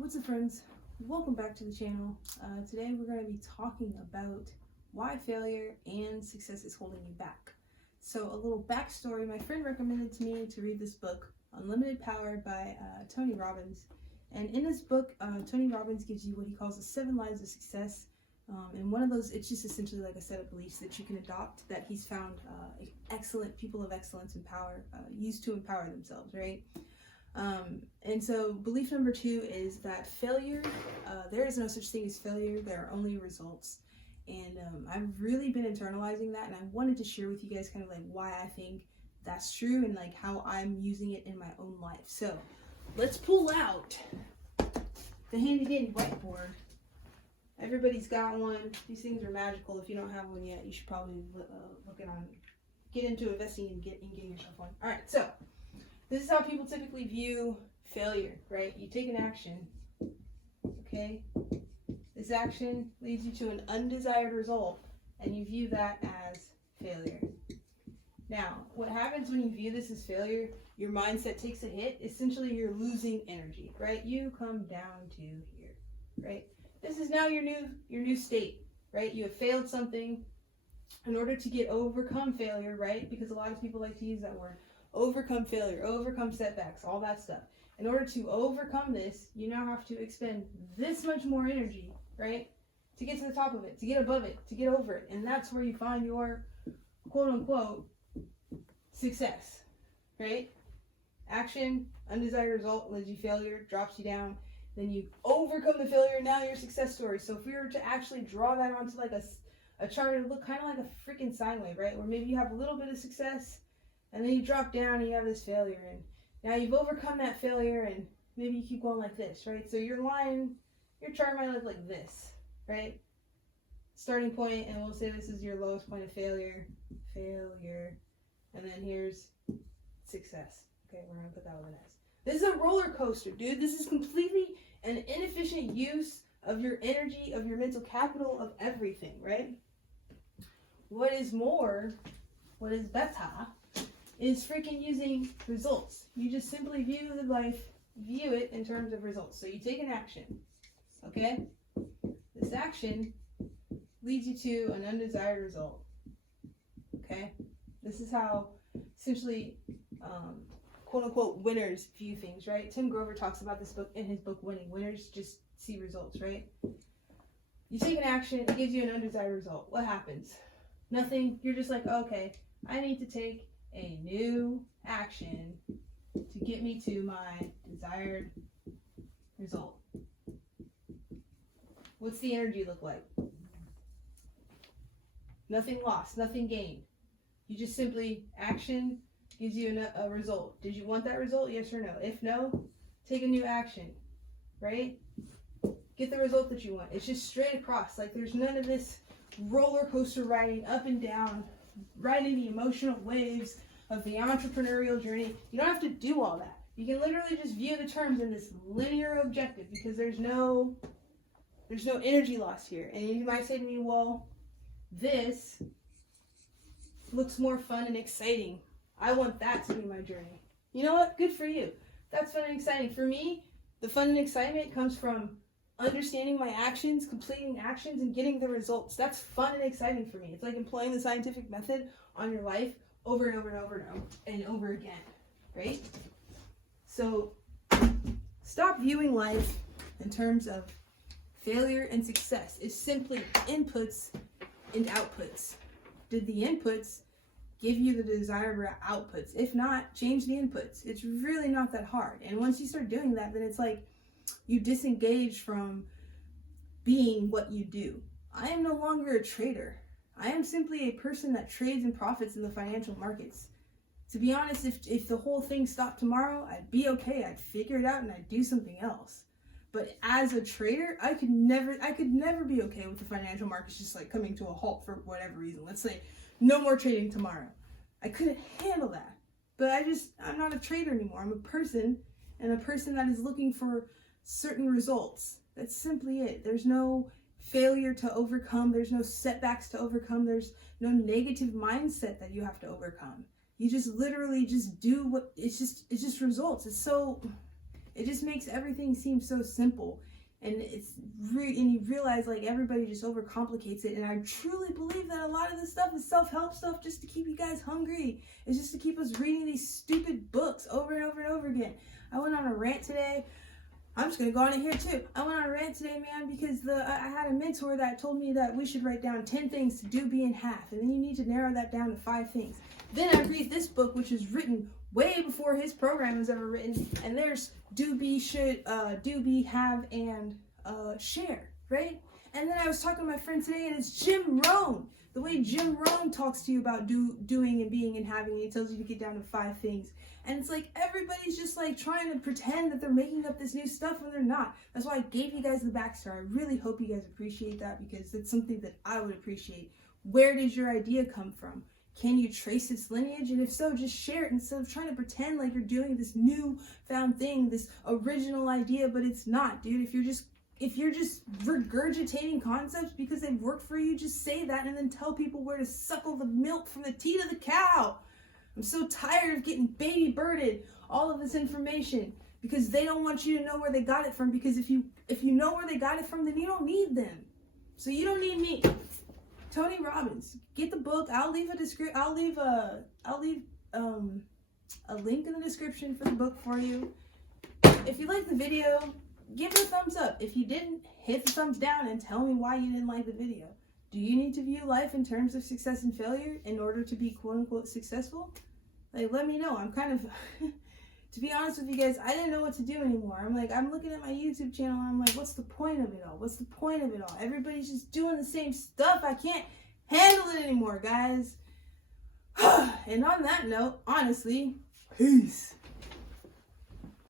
What's up, friends? Welcome back to the channel. Today we're going to be talking about why failure and success is holding you back. So a little backstory, my friend recommended to me to read this book, Unlimited Power by Tony Robbins. And in this book, Tony Robbins gives you what he calls the 7 lives of success. And one of those, it's just essentially like a set of beliefs that you can adopt that he's found excellent people of excellence and power use to empower themselves, right? And so belief number 2 is that failure, there is no such thing as failure, there are only results. And I've really been internalizing that, and I wanted to share with you guys kind of like why I think that's true and like how I'm using it in my own life. So let's pull out the handy dandy whiteboard. Everybody's got one. These things are magical. If you don't have one yet, you should probably get into investing and getting yourself one. All right, so this is how people typically view failure, right? You take an action, okay? This action leads you to an undesired result, and you view that as failure. Now, what happens when you view this as failure, your mindset takes a hit. Essentially, you're losing energy, right? You come down to here, right? This is now your new state, right? You have failed something. In order to overcome failure, right? Because a lot of people like to use that word. Overcome failure, overcome setbacks, all that stuff. In order to overcome this, you now have to expend this much more energy, right? To get to the top of it, to get above it, to get over it. And that's where you find your quote-unquote success, right? Action, undesired result, leads you failure, drops you down. Then you overcome the failure, now you're a success story. So if we were to actually draw that onto like a chart, it would look kind of like a freaking sine wave, right? Where maybe you have a little bit of success, and then you drop down and you have this failure, and now you've overcome that failure, and maybe you keep going like this, right? So your chart might look like this, right? Starting point, and we'll say this is your lowest point of failure, and then here's success. Okay, we're gonna put that with an S. This is a roller coaster, dude. This is completely an inefficient use of your energy, of your mental capital, of everything, right? What is better, is freaking using results. You just simply view it in terms of results. So you take an action, okay? This action leads you to an undesired result, okay? This is how essentially quote-unquote winners view things, right? Tim Grover talks about this book in his book Winning. Winners just see results, right? You take an action, it gives you an undesired result. What happens? Nothing. You're just like, okay, I need to take a new action to get me to my desired result. What's the energy look like? Nothing lost, nothing gained. You just simply, action gives you a result. Did you want that result? Yes or no? If no, take a new action, right? Get the result that you want. It's just straight across. Like there's none of this roller coaster riding up and down, riding the emotional waves of the entrepreneurial journey. You don't have to do all that. You can literally just view the terms in this linear objective because there's no energy loss here. And you might say to me, well, this looks more fun and exciting. I want that to be my journey. You know what? Good for you. That's fun and exciting. For me, the fun and excitement comes from understanding my actions, completing actions, and getting the results. That's fun and exciting for me. It's like employing the scientific method on your life over and over and over and over again, right? So stop viewing life in terms of failure and success. It's simply inputs and outputs. Did the inputs give you the desired outputs? If not, change the inputs. It's really not that hard. And once you start doing that, then it's like you disengage from being what you do. I am no longer a trader. I am simply a person that trades and profits in the financial markets. To be honest, if the whole thing stopped tomorrow, I'd be okay. I'd figure it out and I'd do something else. But as a trader, I could never be okay with the financial markets just like coming to a halt for whatever reason. Let's say no more trading tomorrow. I couldn't handle that. But I'm not a trader anymore. I'm a person, and a person that is looking for certain results. That's simply it. There's no failure to overcome. There's no setbacks to overcome. There's no negative mindset that you have to overcome. You just literally just do what, it's just results. It just makes everything seem so simple. And and you realize like everybody just overcomplicates it. And I truly believe that a lot of this stuff is self-help stuff just to keep you guys hungry. It's just to keep us reading these stupid books over and over and over again. I went on a rant today. I'm just going to go on it here too. I went on a rant today, man, because I had a mentor that told me that we should write down 10 things to do, be, and have. And then you need to narrow that down to 5 things. Then I read this book, which was written way before his program was ever written. And there's do, be, should, do, be, have, and share, right? And then I was talking to my friend today, and it's Jim Rohn. The way Jim Rohn talks to you about doing and being and having, and he tells you to get down to 5 things. And it's like everybody's just like trying to pretend that they're making up this new stuff when they're not. That's why I gave you guys the backstory. I really hope you guys appreciate that, because it's something that I would appreciate. Where did your idea come from? Can you trace its lineage? And if so, just share it instead of trying to pretend like you're doing this new found thing, this original idea, but it's not, dude. If you're just regurgitating concepts because they've worked for you, just say that and then tell people where to suckle the milk from the teat of the cow. I'm so tired of getting baby birded all of this information because they don't want you to know where they got it from, because if you know where they got it from, then you don't need them. So you don't need me. Tony Robbins, get the book. I'll leave a link in the description for the book for you. If you like the video, give it a thumbs up. If you didn't, hit the thumbs down and tell me why you didn't like the video. Do you need to view life in terms of success and failure in order to be quote-unquote successful? Like, let me know. I'm kind of, to be honest with you guys, I didn't know what to do anymore. I'm looking at my YouTube channel and I'm like, what's the point of it all? What's the point of it all? Everybody's just doing the same stuff. I can't handle it anymore, guys. And on that note, honestly, peace.